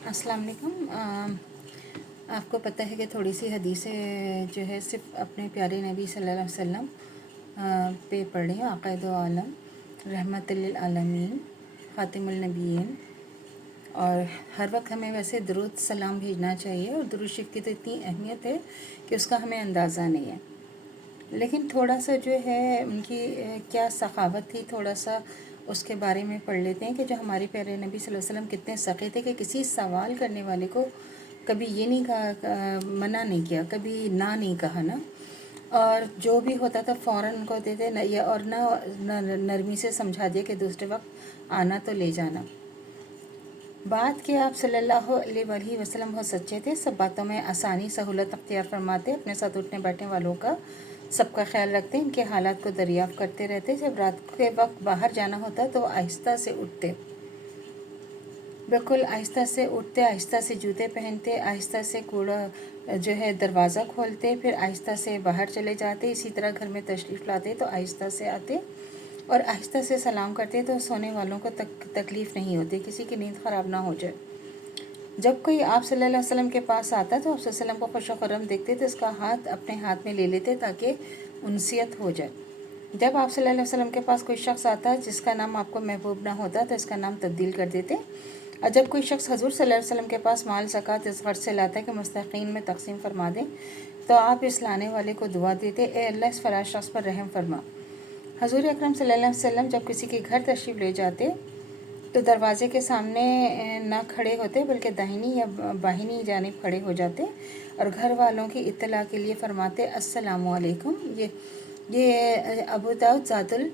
अस्सलाम वालेकुम। आपको पता है कि थोड़ी सी हदीसें जो है सिर्फ अपने प्यारे नबी सल्लल्लाहु अलैहि वसल्लम पे पढ़ रही हूँ। आक़ाइद दो आलम रहमतुल लिल आलमीन ख़ातिमुन नबिय्यीन। और हर वक्त हमें वैसे दुरूद सलाम भेजना चाहिए, और दुरूद शरीफ की तो इतनी अहमियत है कि उसका हमें अंदाज़ा नहीं है। लेकिन थोड़ा सा जो है उनकी क्या सखावत थी, थोड़ा सा उसके बारे में पढ़ लेते हैं कि जो हमारे प्यारे नबी सल्लल्लाहु अलैहि वसल्लम कितने सख़ी थे कि किसी सवाल करने वाले को कभी ये नहीं कहा, मना नहीं किया, कभी ना नहीं कहा ना। और जो भी होता था फ़ौरन उनको देते न, या और नरमी से समझा दिया कि दूसरे वक्त आना तो ले जाना। बात कि आप सल्लल्लाहु अलैहि वसल्लम बहुत सच्चे थे, सब बातों में आसानी सहूलत अख्तियार फरमाते, अपने साथ उठने बैठने वालों का सबका ख्याल रखते, इनके हालात को दरियाफ़्त करते रहते। जब रात के वक्त बाहर जाना होता तो आहिस्ता से उठते, बिल्कुल आहिस्ता से उठते, आहिस्ता से जूते पहनते, आहिस्ता से कूड़ा जो है दरवाज़ा खोलते, फिर आहिस्ता से बाहर चले जाते। इसी तरह घर में तशरीफ़ लाते तो आहिस्ता से आते और आहिस्ता से सलाम करते, तो सोने वालों को तकलीफ़ नहीं होती, किसी की नींद ख़राब ना हो जाए। जब कोई आप सल्लल्लाहु अलैहि वसल्लम के पास आता तो आप सल्लल्लाहु अलैहि वसल्लम को खुश खुर्रम देखते तो उसका हाथ अपने हाथ में ले लेते ताकि उनसियत हो जाए। जब आप सल्लल्लाहु अलैहि वसल्लम के पास कोई शख्स आता जिसका नाम आपको महबूब ना होता तो इसका नाम तब्दील कर देते। और जब कोई शख्स हजूर सल्लल्लाहु अलैहि वसल्लम के पास माल ज़कात इस गर्ज से लाता है कि मुस्तहीक़ीन में तकसीम फरमा दें, तो आप इस लाने वाले को दुआ देते, ए अल्लाह इस फलाँ शख्स पर रहम फरमा। हजूर अकरम सल्लल्लाहु अलैहि वसल्लम जब किसी के घर तशरीफ़ ले जाते तो दरवाज़े के सामने ना खड़े होते बल्कि दाहिनी या बाहिनी जानिब खड़े हो जाते और घर वालों की इत्तला के लिए फरमाते अस्सलामु अलैकुम। ये अबू दाऊद ज़ातुल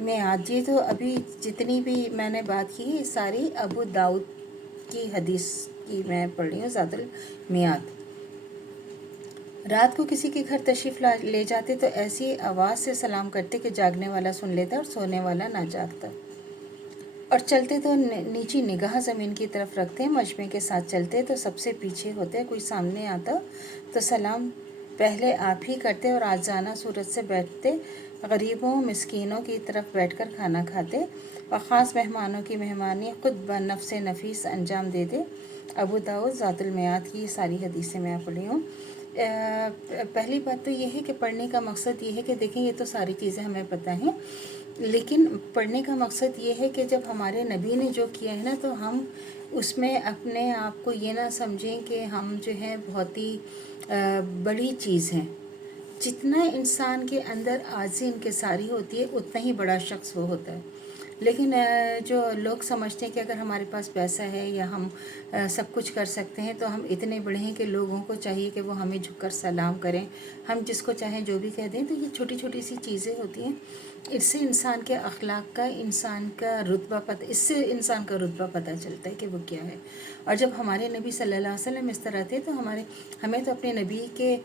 मियाद, ये तो अभी जितनी भी मैंने बात की सारी अबू दाऊद की हदीस की मैं पढ़ रही हूँ, ज़ातुल मियाद। रात को किसी के घर तशरीफ़ ले जाते तो ऐसी आवाज़ से सलाम करते कि जागने वाला सुन लेता और सोने वाला ना जागता। और चलते तो नीची निगाह ज़मीन की तरफ रखते, मजमे के साथ चलते तो सबसे पीछे होते, कोई सामने आता तो सलाम पहले आप ही करते और आजाना सूरत से बैठते, गरीबों मिस्कीनों की तरफ बैठकर खाना खाते और ख़ास मेहमानों की मेहमानी ख़ुद बनफ्स नफीस अंजाम देते। अबू दाऊद ज़ातुल मियाद की सारी हदीसें मैं पढ़ी हूँ। पहली बात तो ये है कि पढ़ने का मकसद ये है कि देखें ये तो सारी चीज़ें हमें पता हैं, लेकिन पढ़ने का मकसद ये है कि जब हमारे नबी ने जो किया है ना तो हम उसमें अपने आप को ये ना समझें कि हम जो है बहुत ही बड़ी चीज़ हैं। जितना इंसान के अंदर आज़ी इंकिसारी होती है उतना ही बड़ा शख्स वो होता है। लेकिन जो लोग समझते हैं कि अगर हमारे पास पैसा है या हम सब कुछ कर सकते हैं तो हम इतने बड़े हैं कि लोगों को चाहिए कि वो हमें झुककर सलाम करें, हम जिसको चाहें जो भी कह दें। तो ये छोटी छोटी सी चीज़ें होती हैं, इससे इंसान के अखलाक का, इंसान का रुतबा इससे इंसान का रुतबा पता चलता है कि वो क्या है। और जब हमारे नबी सल्लल्लाहु अलैहि वसल्लम इस तरह थे तो हमें तो अपने नबी के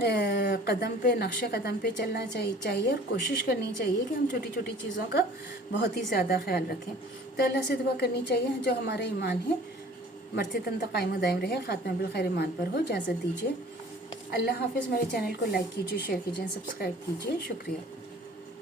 कदम पे, नक्शे कदम पे चलना चाहिए और कोशिश करनी चाहिए कि हम छोटी छोटी चीज़ों का बहुत ही ज़्यादा ख्याल रखें। तो अल्लाह से दुआ करनी चाहिए जो हमारा ईमान है मरते दम तक कायम दायम रहे, ख़ात्मा बिल खैर ईमान पर हो। इजाज़त दीजिए। अल्लाह हाफ़िज़। मेरे चैनल को लाइक कीजिए, शेयर कीजिए, सब्सक्राइब कीजिए। शुक्रिया।